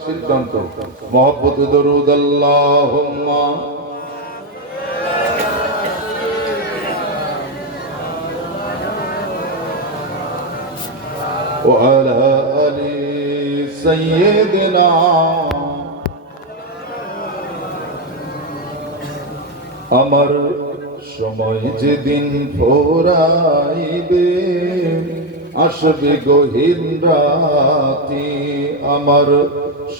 সিদ্ধান্ত মহব্বত দরুদ আল্লাহুম্মা وعلى آل سيدنا আমার সময় যেদিন ফোরাইবে আসবে গহীন রাতি আমার।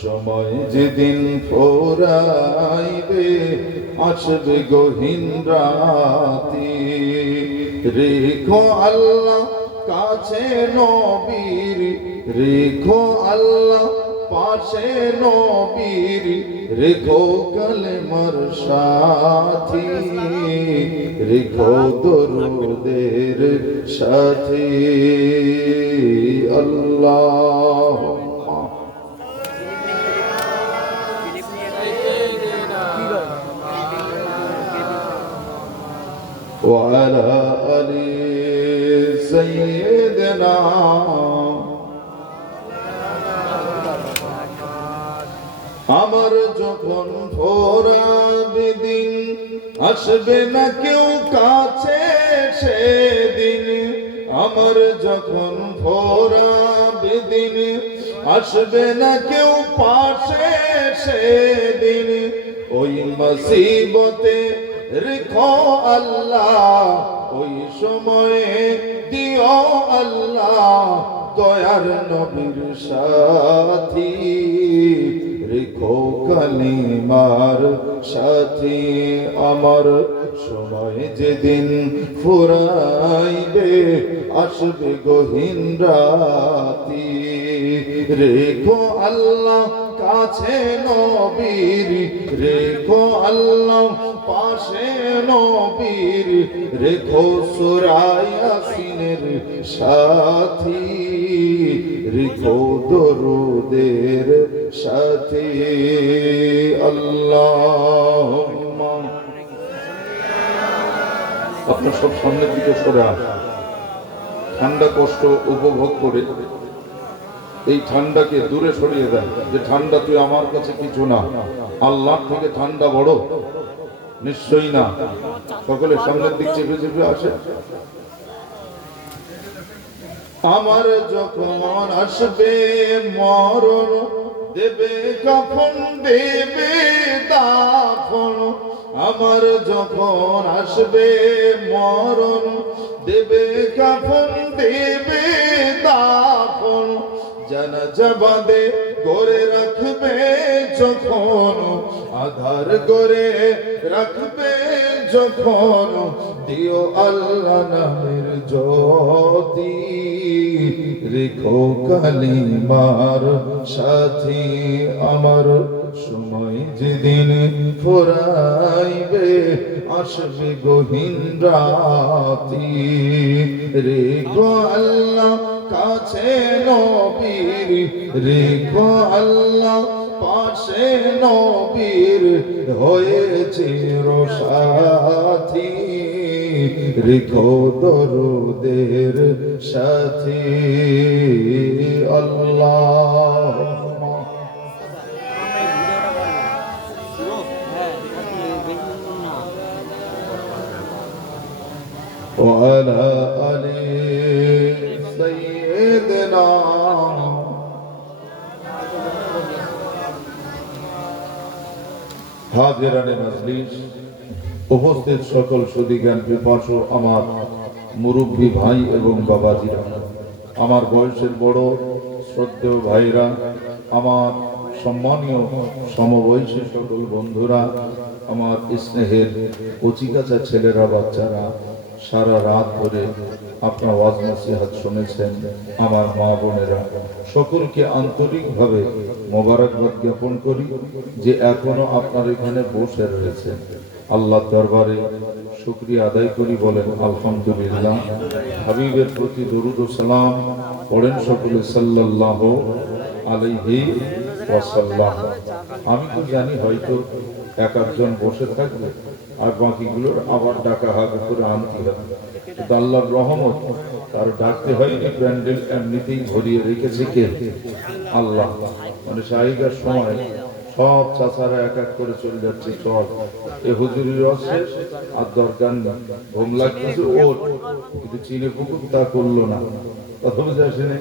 সময় যেদিন ফোরাইবে আসবে গহীন রাতি রেখো আল্লাহ কাছে নবীর, রেখো আল্লাহ পাশে নবীর রেখো কলমর সাথী রেখো দরুদের সাথী আল্লাহ وعلى آل سيدنا যখন ফোরাবে দিন আসবে না কেউ কাছে সেদিন। আমার যখন ফোরাবে দিন আসবে না কেউ পাশে সেদিন। ওই মসিবতে রেখো আল্লাহ, ওই সময়ে দিও আল্লাহ, দয়ার নবীর সাথী। রেখো কালিমার সাথী আমার সময় যেদিন ফুরাইবে আসবে গহীন রাতি। রেখো আল্লাহ কাছে নবীর। রেখো আল্লাহ, পাশে নবীর। রেখো সুরায়াসিনের সাথী। রেখো দরুদের সাথী। আল্লাহ আপনার সব সামনের দিকে সরে আস ঠান্ডা কষ্ট উপভোগ করে এই ঠান্ডাকে দূরে সরিয়ে দেয় যে ঠান্ডা তুই আমার কাছে কিছু না। আল্লাহ থেকে ঠান্ডা বড়। নিশ্চয়ই না। সকলে সামনের দিক চেপে চেপে আসে। আমার যখন আসবে মরণ, দেবে কখন, দেবে দাফন। আমার যখন আসবে মরণ, দেবে কখন, দেবে দাফন। জানা জবাদে গড়ে রাখবে যখন, আধার গড়ে রাখবে যখন, দিও আল্লাহ নামের জ্যোতি, রেখো কালিমার সাথী, আমার সময় যেদিন ফোরাইবে, আসবে গহীন রাতি রেখো আল্লাহ কাছে নবীর রেখো আল্লাহ পাশে নবীর হয়েছে সাথী রেখো দরুদের সাথী আল্লাহ وعلى হাজিরানে মজলিস, উপস্থিত সকল সুদীজ্ঞান পিপাসু আমার মুরব্বী ভাই এবং বাবাজিরা। আমার বয়সের বড় শ্রদ্ধেয় ভাইরা, আমার সম্মানীয় সমবয়সী সকল বন্ধুরা, আমার স্নেহের কচিকাচা ছেলেরা, বাচ্চারা, সারা রাত ধরে আপনার ওয়াজ নসিহাত শুনেছেন, আমার মা বোনেরা। সকলকে আন্তরিকভাবে মোবারকবাদ জ্ঞাপন করি যে এখনও আপনার এখানে বসে রয়েছেন। আল্লাহ দরবারে শুক্রিয়া আদায় করি বলেন, আলহামদুলিল্লাহ। হাবিবের প্রতি দরুদ সালাম পড়েন সকলে, সাল্লাল্লাহ আলাইহি ওয়াসাল্লাম। আমি তো জানি হয়তো এক একজন বসে থাকবে। আর বাকিগুলোর আবার ডাকা হাত করে আনতে হবে আল্লাহর রহমত তার ডাকতে হয়নি প্যান্ডেল এমনিতেই ভরিয়ে রেখেছে কে আল্লাহ মানে শাহিকার সময় সব চাচারা এক এক করে চলে যাচ্ছে, চল। এ হুজুরির রসে আর দরকার নেই। ঘুম লাগতেছে ওর, কিন্তু চিনে পুকুর তা করল না। কথা বুঝে আসেনি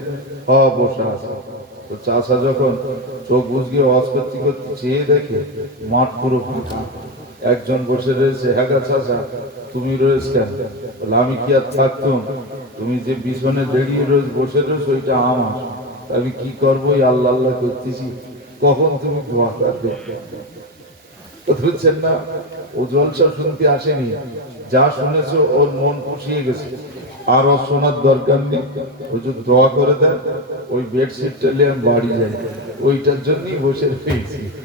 হ বসা তো চাষা যখন চোখ বুঝিয়ে ওয়াজ করতে করতে চেয়ে দেখে মাঠ পুরো ফাঁকা। একজন বসে রয়েছে হ্যাঁ চাষা তুমি রয়েছ কেন? বলে, আমি কি আর থাকতাম? তুমি যে পিছনে দাঁড়িয়ে রয়েছ বসে রয়েছ ওইটা আমার। আমি কি করব? আল্লাহ আল্লাহ করতেছি। কখন তুমি দোয়া করবে মন বাড়ি যাই। ওইটার জন্যই বসে রয়েছি।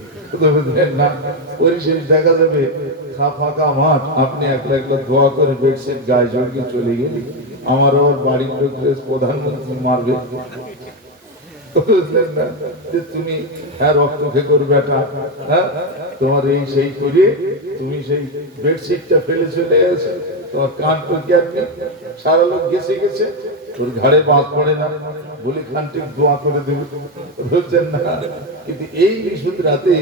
দেখা যাবে। ফাঁকা মাঠ আপনি দোয়া করে বেডশিট গায়ে চলে গেলি বাড়ির প্রধানমন্ত্রী মারবে। হ্যাঁ হ্যাঁ তুমি সেই ফেলে চলে তোমার কান। সারা লোক গেছে গেছে তোর ঘাড়ে বাদ পড়ে না। বলি, খানটি দোয়া করে দেবে। বুঝছেন না। কিন্তু এই বিশুদ্ধ রাতে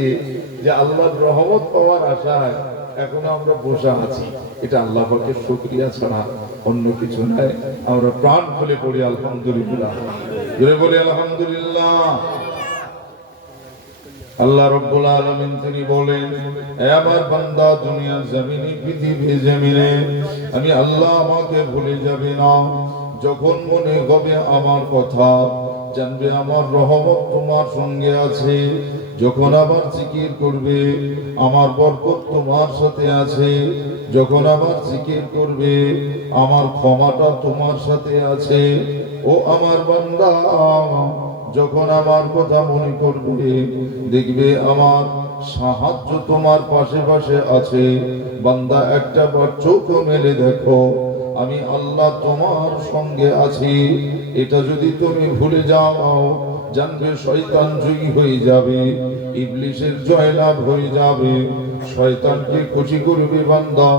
যে আল্লাহর রহমত পাওয়ার আশায় এখনও আমরা বসে আছি, এটা আল্লাহ পাকের শুকরিয়া ছাড়া অন্য কিছু নাই। আমরা প্রাণ খুলে পড়ি, আলহামদুলিল্লাহ। জোরে বলি, আলহামদুলিল্লাহ। আল্লাহ রব্বুল আলামিন তিনি বলেন হে আমার বান্দা, দুনিয়ার জমিনে পৃথিবী জমিনে, আমি আল্লাহ আমাকে ভুলে যাবে না। যখন মনে হবে আমার কথা জানবে আমার রহমত তোমার সঙ্গে আছে। যখন আবার জিকির করবে, আমার বরকত তোমার সাথে আছে। যখন আবার জিকির করবে, আমার ক্ষমাটা তোমার সাথে আছে। ও আমার বান্দা, যখন আমার কথা মনে করবে, দেখবে আমার সাহায্য তোমার পাশে পাশে আছে। বান্দা, একটা বার চোখ মেলে দেখো। আমি আল্লাহ তোমার সঙ্গে আছি। এটা যদি তুমি ভুলে যাও, জানবে শয়তান জয়ী হয়ে যাবে, ইবলিশের জয়লাভ হয়ে যাবে। শয়তানকে খুশি করবে বান্দা?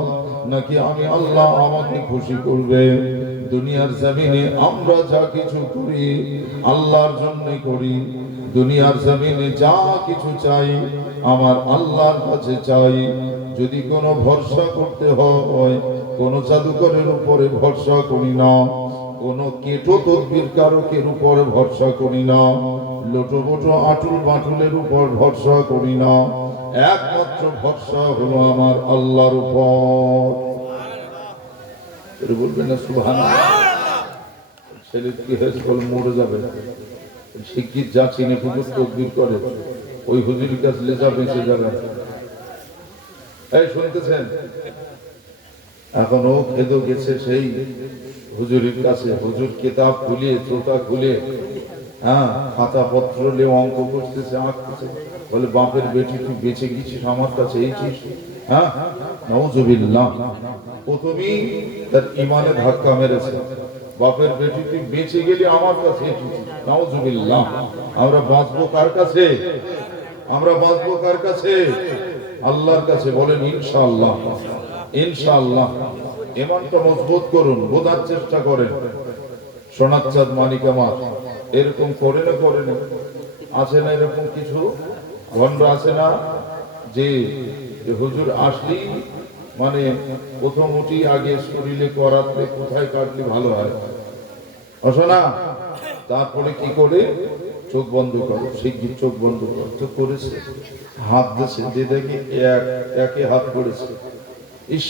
নাকি আমি আল্লাহ আমাকে খুশি করবে? দুনিয়ার জমিনে আমরা যা কিছু করি, আল্লাহর জন্য করি। দুনিয়ার জমিনে যা কিছু চাই, আমার আল্লাহর কাছে চাই। যদি কোনো ভরসা করতে হয় কোনো জাদুকরের উপরে ভরসা করি না। কোনো কেটো তদ্বির কারকের উপরে ভরসা করি না। লোটো আটুল বাটুলের উপর ভরসা করি না। একমাত্র ভরসা হলো আমার আল্লাহর উপর। বলবেন না সুভান ছেলে কি হয়েছে বলে, মরে যাবে শিক্ষিত যা চিনে হুজুর তকবির করে, ওই হুজুরের কাছে লেজা বেঁচে যাবে এই শুনতেছেন? এখন খেদো গেছে সেই হুজুরের কাছে। হুজুর কিতাব খুলে চোতা খুলে হ্যাঁ খাতা পত্র নিয়ে অঙ্ক করতেছে, আঁকতেছে। বলে, বাপের বেটি তুই বেঁচে গেছিস, আমার কাছে এইছিস হ্যাঁ নওজুবিল্লাহ প্রথমেই তার ইমানে ধাক্কা মেরেছে। বাপের বেটি তুই বেঁচে গেলি, আমার কাছে এসেছিস নওজুবিল্লাহ আমরা বাঁচবো কার কাছে? আমরা বাঁচবো কার কাছে? আল্লাহর কাছে। বলেন, ইনশাআল্লাহ। ইনশাআল্লাহ। ইমানটা মজবুত করুন, বোঝার চেষ্টা করেন। সোনার চাঁদ মানিক আমার, এরকম করে না করে না। আছে না এরকম কিছু? ভণ্ড আছে না? যে যে হুজুর আসলি মানে প্রথম উঠি, আগে শরীরে করাতে কোথায় কাটলে ভালো হয়? অশোনা তারপরে কি করে? চোখ বন্ধ করো, শিগগির চোখ বন্ধ করো। তো করেছে। হাত দিয়েছে দিয়ে দেখি এক, একে হাত করেছে। ইস!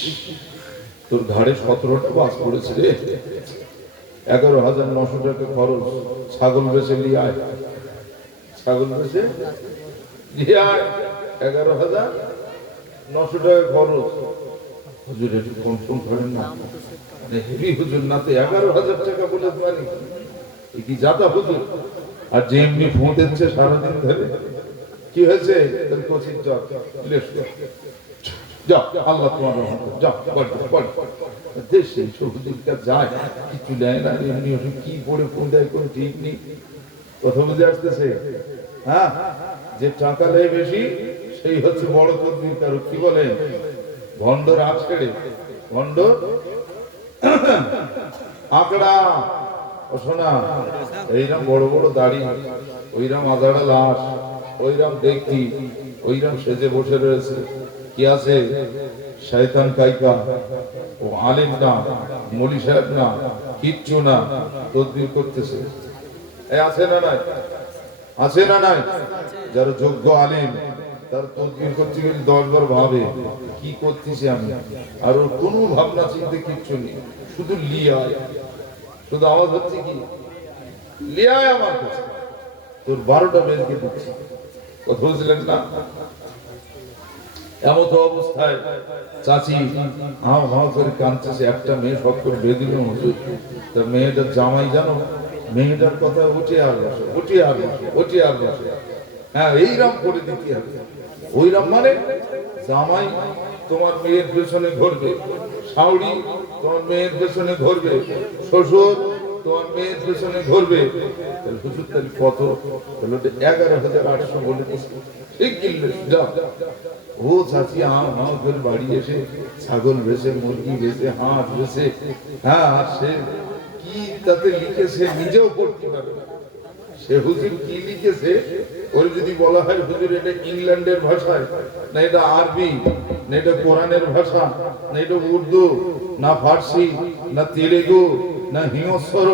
তোর ঘাড়ে সতেরোটা বাস পড়েছে রে। এগারো হাজার নশো টাকা খরচ। ছাগল বেচে নিয়ে আয়। ছাগল বেচে নিয়ে আয়। এগারো হাজার নশো টাকা খরচ। হুজুর, একটু কম সম করেন না। হেভি হুজুর, না তো এগারো হাজার টাকা বলে পারি এ কি যাতা হুজুর? আর যে এমনি ফোঁ দিচ্ছে সারাদিন ধরে। কি হয়েছে? তার কোচিং যাও যাও আল্লাহ হ্যাঁ যে বড় এইরকম বড় বড় দাড়ি ওইরকম আদাড়া লাশ, ওইরাম দেখতি ওইরাম সেজে বসে রয়েছে। কি আছে শয়তান কাইকা ও আলিম না, মলি সাহেব না, কিচ্ছু না, তদবির করতেছে। এ আছে না নাই? আছে না নাই? যারা যোগ্য আলিম, তার তদবির করতে গেলে দশ বার ভাবে, কি করতেছি আমি? আর ওর কোনো ভাবনা চিন্তা কিচ্ছু নেই। শুধু লিয়ায়। শুধু আওয়াজ হচ্ছে কি? লিয়ায় আমার কাছে। তোর বারোটা বেজকে দিচ্ছি। কথা বুঝলেন না? এমন তো অবস্থায় চাচি হাও হাও একটা মেয়ে সব করে বেদিল হুজুর তা মেয়েটার জামাই জানো, মেয়েটার কথা উঠে আর বসে, উঠে আর বসে, উঠে আর বসে। হ্যাঁ এইরাম করে দিতে হবে। ওইরাম মানে জামাই তোমার মেয়ের পেছনে ঘুরবে শাউরি তোমার মেয়ের পেছনে ঘুরবে শ্বশুর তোমার মেয়ের পেছনে ঘুরবে তাহলে হুজুর তাহলে কত? তাহলে এগারো হাজার আটশো বলে ঠিক কিনলে ও চাচি করে বাড়ি এসে, ছাগল বেছে, মুরগি বেছে, হাঁস বেছে হ্যাঁ সে কি তাতে লিখেছে নিজেও পড়তে পারে সে হুজুর কি লিখেছে? ওর যদি বলা হয় হুজুর, এটা ইংল্যান্ডের ভাষায় না এটা আরবি, না এটা কোরআনের ভাষা, না এটা উর্দু, না ফার্সি, না তেলেগু, না হিংস্বর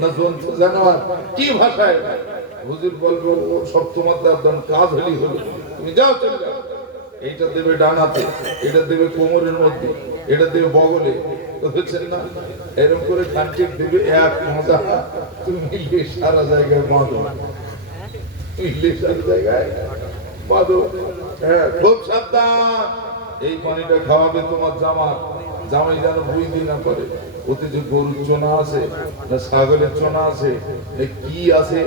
না জন্তু জানোয়ার, কি ভাষায়? হুজুর বলব, ও সব তোমার কাজ হলি হলো। তুমি যাও চলে যাও। এইটা দেবে ডানাতে এটা দেবে কোমরের মধ্যে এটা দেবে বগলে। বুঝছেন না? এরকম করে কান্ট্রিক দেবে এক মজা তুমি সারা জায়গায় বাঁধো। মিলিয়ে সারা জায়গায় বাঁধো। হ্যাঁ খুব সাবধান। এই পানিটা খাওয়াবে তোমার জামা জামাই যেন বুঝতে না করে। ওতে যে গরুর চোনা আছে, না ছাগলের চোনা আছে কি আছে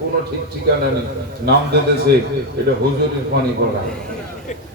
কোনো ঠিক ঠিকানা নেই। নাম দিতেছে, এটা হুজুরের পানি পড়া।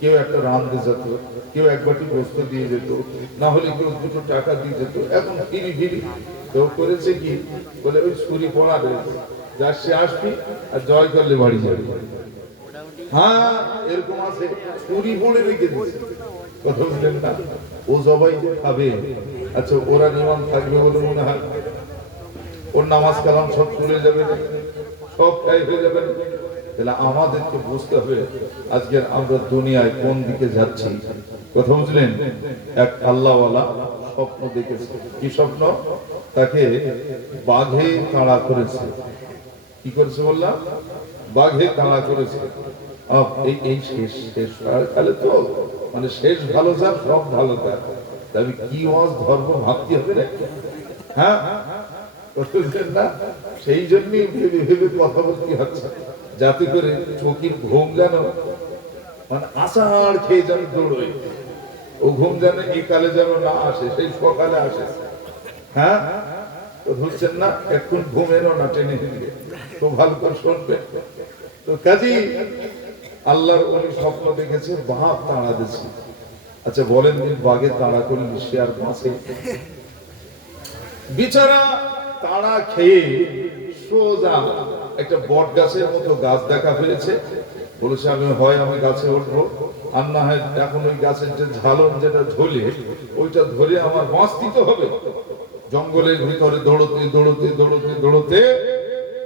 কেউ একটা রাঁধতে যেত, কেউ এক বাটি গোস্ত দিয়ে যেত, না হলে কেউ দুটো টাকা দিয়ে যেত। এখন ফিরি ফিরি তো করেছে কি? বলে ওই ছুরি পড়া রয়েছে। যার সে আসবি আর জয় করলে বাড়ি যাবে। হ্যাঁ এরকম আছে। ছুরি পড়ে রেখে দিয়েছে। কথা বললেন না? ও সবাই যে খাবে। আচ্ছা ওরা নিয়ম থাকবে বলে মনে হয়। ওর নামাজ কালাম সব চলে যাবে। সব খাই হয়ে যাবে। তাহলে আমাদেরকে বুঝতে হবে আজকে আমরা দুনিয়ায় কোন দিকে যাচ্ছি। কথা বুঝলেন? এক আল্লাহওয়ালা স্বপ্ন দেখেছে। কি স্বপ্ন? তাকে বাঘে তাড়া করেছে। কি করেছে বললাম বাঘে তাড়া করেছে। এই এই শেষ শেষ। তাহলে তো মানে শেষ ভালো যার সব ভালো তার তবে কি ওয়াজ ধর্ম ভাবতে হবে না? হ্যাঁ? না? সেই জন্যই ভেবে ভেবে কথা বলতে হচ্ছে। যাতে করে চোখের ঘুম যেন মানে আষাঢ় খেয়ে যেন দৌড়োয়। ও ঘুম যেন এই কালে যেন না আসে, সেই সকালে আসে। হ্যাঁ? তো বুঝছেন না, এখন ঘুমেরও না টেনে দিলে তো ভালো করে শুনবে তো কাজী আল্লাহর উনি স্বপ্ন দেখেছে বাঘ তাড়া দিচ্ছে। আচ্ছা বলেন দিন, বাঘে তাড়া করলে সে আর বাঁচে? বিচারা তাড়া খেয়ে সোজা একটা বট গাছের মতো গাছ দেখা ফেলেছে। বলেছে, আমি হয়, আমি গাছে উঠবো। আর না হয় এখন ওই গাছের যে ঝালন যেটা ঝোলে ওইটা ধরে আমার বাঁচতে হবে। জঙ্গলের ভিতরে দৌড়তে দৌড়তে দৌড়তে দৌড়তে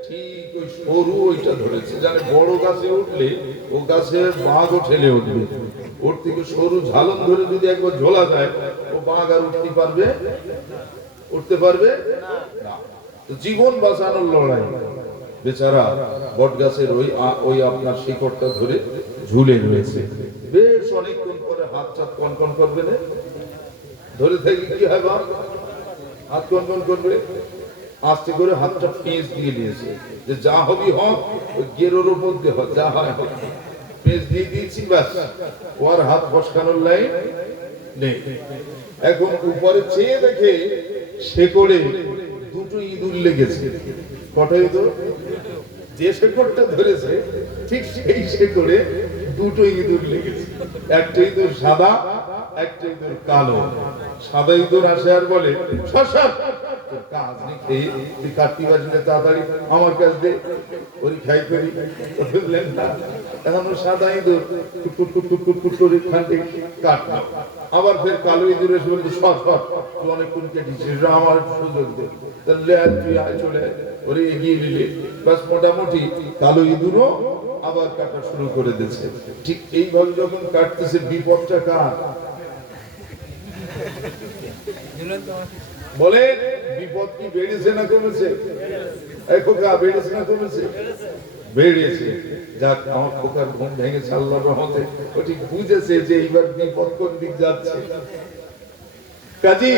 ঠিক ওই সরু ওইটা ধরেছে। জানে বড় গাছে উঠলে ও গাছে বাঘও ঠেলে উঠবে। ওর থেকে সরু ঝালন ধরে যদি একবার ঝোলা যায়, ও বাঘ আর উঠতে পারবে? উঠতে পারবে? না। জীবন বাঁচানোর লড়াই। বেচারা বট গাছের ওই ওই আপনার শিকড়টা ধরে ঝুলে রয়েছে। বেশ অনেকক্ষণ পরে হাত চাপ কনকন করবে ধরে থেকে কি হয় বাপ হাত কনকন করবে। আস্তে করে হাতটা পেঁচ দিয়ে দিয়েছে যে যা হবি হোক ওই গেরোর দিয়ে হোক, যা হয় হোক। পেঁচ দিয়ে দিয়েছি ব্যাস। ওর হাত ফসকানোর লাইন নেই। এখন উপরে চেয়ে দেখে শেকড়ে দুটো ইঁদুর লেগেছে। কটা ইঁদুর? যে শেকড়টা ধরেছে ঠিক সেই শেকড়ে দুটো ইঁদুর লেগেছে। একটা ইঁদুর সাদা একটা ইঁদুর কালো। সাদা ইঁদুর আসে আর বলে "সর, সর, কাজ নেই খেয়ে তুই কাটতি বাজলে তাড়াতাড়ি আমার কাছ দে না? সাদা ইঁদুর খান থেকে আবার ফের কালো ইঁদুর এসে বলছে সর সর তুই অনেকক্ষণ কেটেছিস আমার সুযোগ দে। তাহলে তুই আয়, চলে ওরে এগিয়ে নিলে বাস মোটামুটি কালো ইঁদুরও আবার কাটা শুরু করে দিয়েছে। ঠিক এইভাবে যখন কাটতেছে, বিপদটা কার? বলে, বিপদ কি বেড়েছে না কমেছে? এই খোকা, বেড়েছে না কমেছে? বেড়েছে। যাক, আমার খোকার ঘুম ভেঙেছে? আল্লাহর রহমতে ও ঠিক বুঝেছে যে এইবার বিপদ কোন দিক যাচ্ছে। কাজী,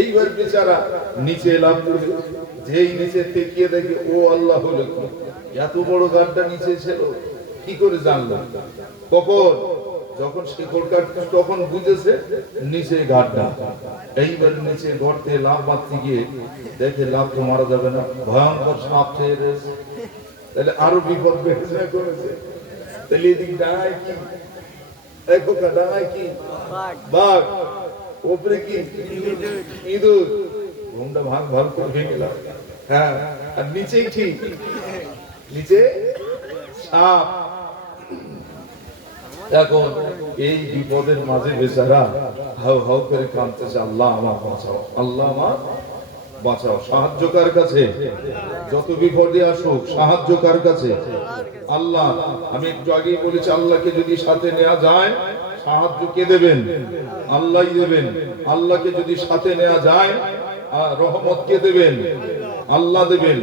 এইবার বেচারা নিচে এলাম যেই নিচে তেকিয়ে দেখে, ও আল্লাহ হলো এত বড় গাড্ডা নিচে ছিল, কি করে জানলো? কখন? যখন শিকড় কাটতে তখন বুঝেছে নিচে গাড্ডা এইবার নিচে গর্তে লাভ মারতে গিয়ে দেখে লাভ তো মারা যাবে না। ভয়ঙ্কর সাপ খেয়ে রয়েছে। তাহলে আরও বিপদ বেড়েছে না কমেছে তাহলে এদিক ডাঙায় কি? দেখো ডাঙায় কি? বাঘ। ওপরে কি? ইঁদুর। ঘুমটা ভাগ ভাগ করে ভেঙে গেলাম হ্যাঁ আর নিচেই ঠিক। নিচে সাপ। এখন এই বিপদের মাঝে বেচারা হাউ হাউ করে কাঁদতেছে, আল্লাহ আমার বাঁচাও। আল্লাহ আমার বাঁচাও সাহায্য কার কাছে। যত বিপদে আসুক সাহায্য কার কাছে। আল্লাহ, আমি একটু আগেই বলেছি, আল্লাহকে যদি সাথে নেওয়া যায়, সাহায্য কে দেবেন? আল্লাহই দেবেন। আল্লাহকে যদি সাথে নেওয়া যায় রহমত কে দেবেন? আল্লাহ দেবেন।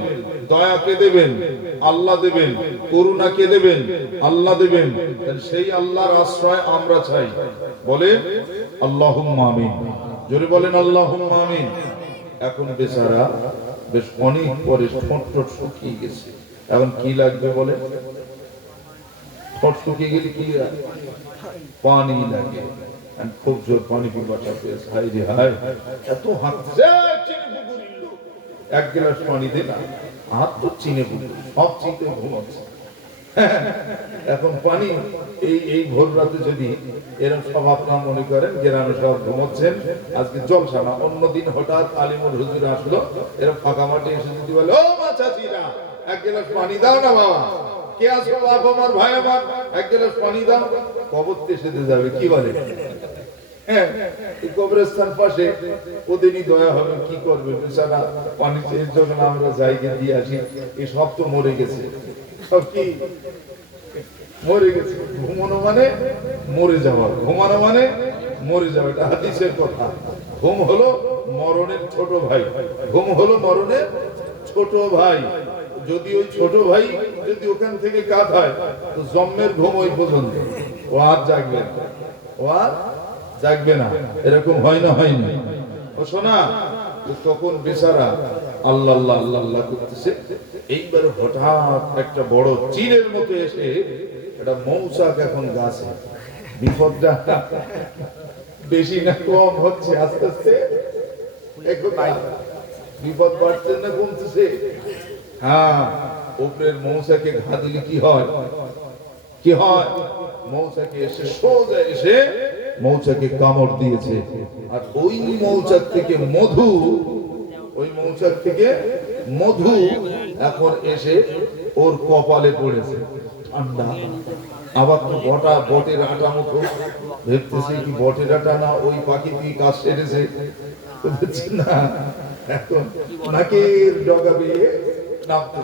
দয়া কে দেবেন? আল্লাহ দেবেন। করুণা কে দেবেন? আল্লাহ দেবেন। সেই আল্লাহর আশ্রয় আমরা চাই। বলে আল্লাহ আমিন। জোরে বলেন আল্লাহ আমিন। এখন বেচারা বেশ অনেক পরে ঠোঁট শুকিয়ে গেছে। এখন কি লাগবে বলে? ঠোঁট শুকিয়ে গেলে কি পানি লাগে। খুব জোর পানি পিপাসা এত হাত এক গ্লাস পানি দে না। হাত তো চিনে পুকুর। সব চিনতে এখন পানি, এই এই ভোর রাতে যদি এরকম সব আপনার মনে করেন, গ্রামে সব ঘুমাচ্ছেন, আজকে জলসা না অন্যদিন হঠাৎ আলিমুল হুজুর আসলো এরকম ফাঁকা মাঠে এসে যদি বলে, ও মাছাচিরা এক গ্লাস পানি দাও না বাবা। কে আসো বাপ আমার, ভাই আমার? এক গ্লাস পানি দাও। কবর তেসে যাবে, কি বলে? হ্যাঁ কবরস্থান পাশে ওদেরই দয়া হবে, কি করবে? বেচারা পানি যখন আমরা জায়গা দিয়ে আসি এই সব তো মরে গেছে। সব কি? মরে গেছে। ঘুমানো মানে মরে যাওয়া। ঘুমানো মানে মরে যাওয়া। এটা হাদিসের কথা। ঘুম হলো মরণের ছোট ভাই। ঘুম হলো মরণের ছোট ভাই। যদি ওই ছোট ভাই যদি ওখান থেকে কাত হয় তো জন্মের ঘুম ওই পর্যন্ত। ও আর জাগবে না। ও আর জাগবে না। এরকম হয় না হয়নি ও শোনা তখন বেচারা আল্লাহ আল্লাহ আল্লাহ করতেছে এইবার হঠাৎ একটা বড় চীনের মতো এসে একটা মৌচাক এখন গাছে। বিপদটা বেশি না কম হচ্ছে আস্তে আস্তে। বিপদ বাড়ছে না কমতেছে? হ্যাঁ উপরের মৌচাকে ঘা দিলে কি হয়? কি হয়? মৌচাকে এসে সোজা এসে মৌচাকে কামড় দিয়েছে। আর ওই মৌচাক থেকে মধু, ওই মৌচাক থেকে মধু এখন এসে ওর কপালে পড়েছে। ঠান্ডা আবার তো বটা বটের আটা মতো। দেখতেছি কি বটের আটা না ওই পাখি দিয়ে কাজ সেরেছে। না, এখন ডগা বেয়ে নামতে